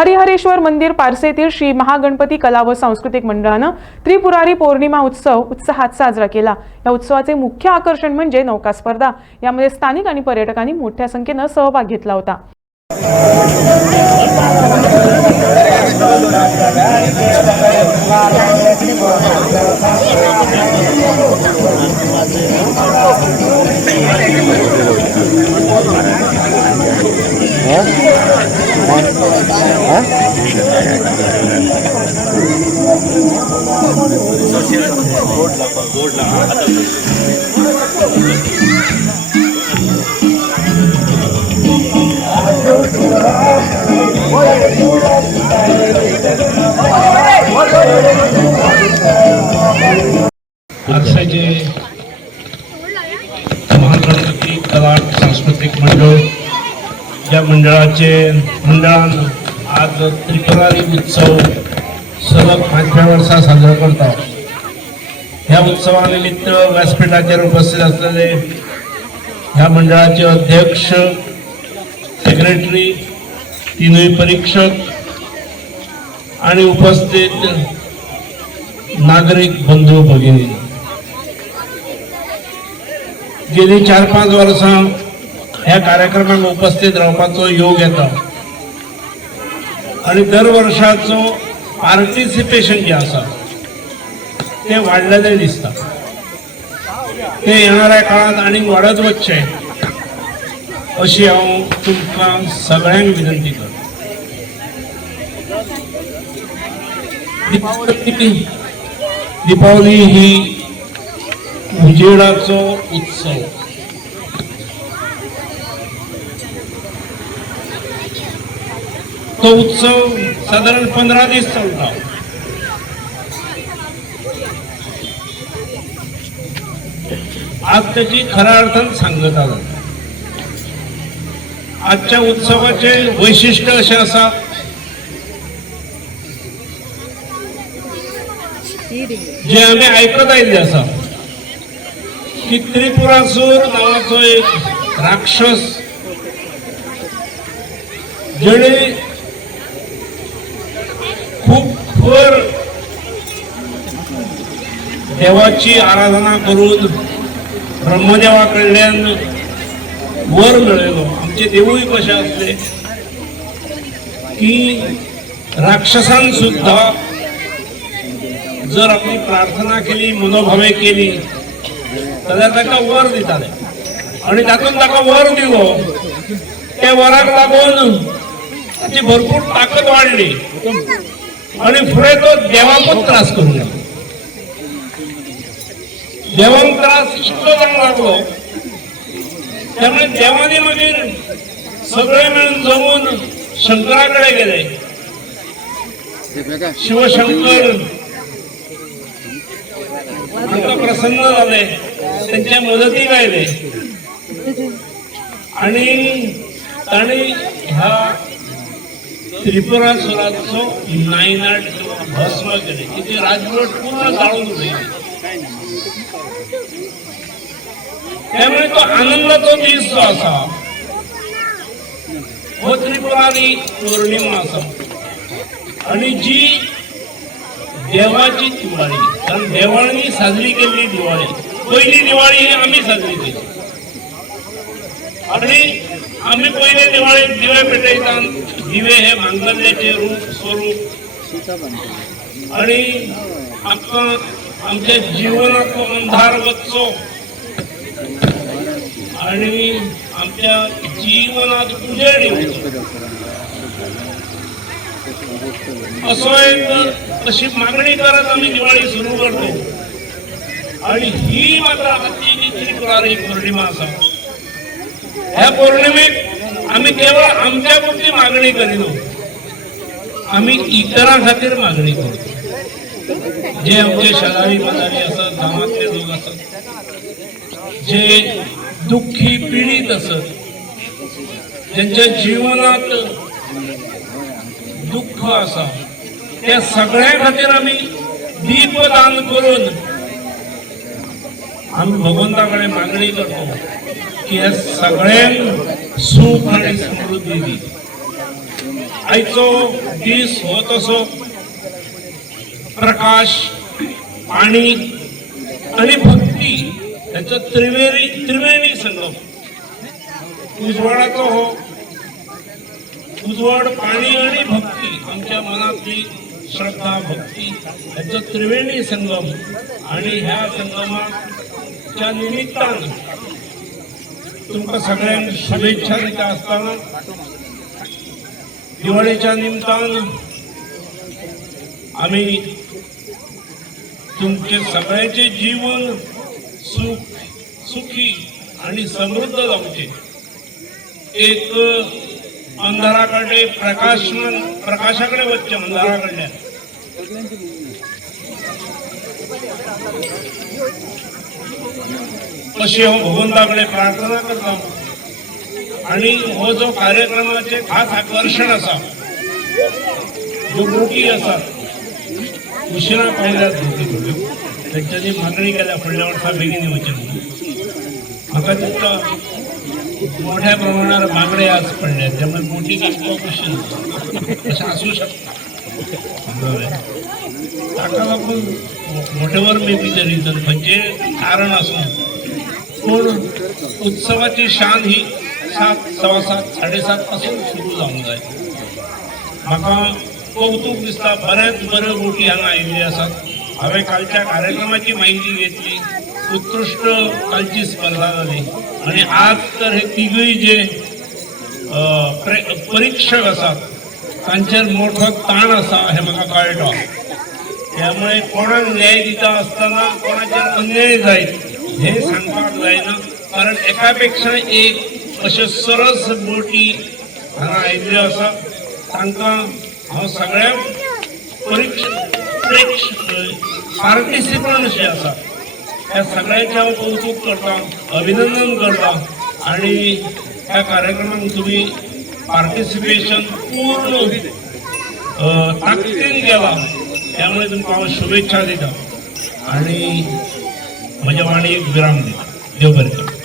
हरिहरेश्वर मंदिर पारसेतील श्री महागणपती कला व सांस्कृतिक मंडळानं त्रिपुरारी पौर्णिमा उत्सव उत्साहात साजरा केला. या उत्सवाचे मुख्य आकर्षण म्हणजे नौका स्पर्धा. यामध्ये स्थानिक आणि पर्यटकांनी मोठ्या संख्येनं सहभाग घेतला होता. आजचे जे महागणपती कला सांस्कृतिक मंडळ या मंडळाचे मंडळान आज त्रिपुरारी उत्सव सलग पाचव्या वर्सा साजरा करता ह्या उत्सवानिमित्त व्यासपीठाच्या उपस्थित असलेले ह्या मंडळाचे अध्यक्ष सेक्रेटरी तिन्ही परीक्षक आणि उपस्थित नागरिक बंधू भगिनी. गेली चार पाच वर्सां ह्या कार्यक्रमाक उपस्थित रावपाचो योग येता. आणि दर वर्षाचो पार्टिसिपेशन जे आसा ते वाढलेले दिसता ते येणाऱ्या काळात आनीक वाढत वच्चे अशी हांव तुमकां सगळ्यांक विनंती करता. दीपावली ही उजेडाचो उत्सव. तो उत्सव साधारण पंधरा दीस चलता. आज त्याची खऱ्या अर्थान सांगत आहोत. आजच्या उत्सवाचे वैशिष्ट्य असे असा जे आम्ही ऐकत आयिल्ले आसा की त्रिपुरासूर नावाचो एक राक्षस जेणे खूप खर देवाची आराधना करून ब्रह्मदेवा कडल्यान वर मेळयलो आमचे देवूय कशें असले? की राक्षसान सुद्धा जर आपली प्रार्थना केली मनोभावे केली जाल्यार ताका वर दिताले आणि तातूंत ताका वर दिलो त्या वराक लागून ताची भरपूर ताकद वाडली आणि फुडें तो देवाकूच त्रास करूंक लागलो देवाक त्रास इतलो लागलो. त्यामुळे देवाने मागीर सगळे मिळून जमून शंकराकडे गेले. शिवशंकर आता प्रसन्न झाले. त्यांच्या मदती राहिले आणि ताणी ह्या त्रिपुरासुराचो नायनाट किंवा भस्म केले तिची राजवट पूर्ण जाळून उडयली त्यामुळे तो आनंदाचो दीस जो आसा हो त्रिपुरारी पौर्णिमा आसा आणि जी देवाची दिवाळी कारण देवाळांनी साजरी केल्ली दिवाळी. पहिली दिवाळी ही आम्ही साजरी केली. आणि आम्ही पहिले दिवाळी दिवे पेटयतात दिवे हे मांगल्याचे रूप स्वरूप. आणि आमच्या जिवनाचो अंधार वचचो आणि आमच्या जीवनात उजेड असं एक अशी मागणी करत आम्ही दिवाळी सुरू करतो. आणि ही मात्र आजची पुरारी पौर्णिमा असा. ह्या पौर्णिमेक आम्ही केवळ आमच्या पुरती मागणी करिनो आम्ही इतरां खातीर मागणी करतो. जे आमचे शेजारी पाजारी असत गावातले लोक असत जे दुःखी पीडित असत ज्यांच्या जीवनात दुःख असा त्या सगळ्या खातीर आम्ही दीपदान करून आम्ही भगवंताकडे मागणी करतो की या सगळ्यांक सुख आणि समृद्धी दी. आयचो दीस हो तसो प्रकाश पाणी आणि भक्ती याचा त्रिवेणी त्रिवेणी संगम. उजवाडाचा हो. उजवाड पाणी आणि भक्ती. आमच्या मनातली श्रद्धा भक्ती. याचा त्रिवेणी संगम. आणि ह्या संगमाच्या निमित्तानं तुमका सगळ्यांना शुभेच्छा दिता असताना दिवाळीच्या निमित्तानं आम्ही तुमचे सगळ्याचे जीवन सुख सुखी आणि समृद्ध जावचे एक अंधाराकडे प्रकाश प्रकाशाकडे वच्चे अंधाराकडल्या अशी हांव हो भगवंताकडे प्रार्थना करता. आणि हो जो कार्यक्रमाचे खास आकर्षण असा जो मोठी असा उशिरा पाहिल्यात त्यांच्यानी मागणी केल्या फुडल्या वर्सा बेगीन वचन म्हाका तितका मोठ्या प्रमाणावर मागणे आज पडल्या त्यामुळे मोठी कॉम्पिटिशन असं असू शकता. बरोबर. ताका लागून whatever may be the reason म्हणजे कारण असून पूण उत्सवाची शान ही सात सव्वा सात साडेसात पासून सुरू जावंक जाय म्हाका कौतुक दिसता बऱ्याच बऱ्यो गोटी हांगा आयिल्ली आसात हांवें कालच्या कार्यक्रमाची माहिती घेतली. उत्कृष्ट कालची स्पर्धा जाली आणि आज तर हे तिगूय जे प्रे- परीक्षक आसात तांचेर मोठो ताण आसा हें म्हाका कळटा त्यामुळे कोणाक न्याय दिता असताना कोणाचेर अन्याय जायत हे सांगपाक जायना कारण एकापेक्षा एक अशे सरस बोटी हांगा आयिल्ल्यो आसा तांकां हांव सगळ्या परीक्षा पार्टिसिपंट जे आसा त्या सगळ्यांचे हांव कौतुक करता अभिनंदन करता आणि ह्या कार्यक्रमात तुम्ही पार्टिसिपेशन पूर्ण ताकदीन केला त्यामुळे तुमकां हांव शुभेच्छा दिता. आणि म्हज्या वाणीक विराम दिता देव बरें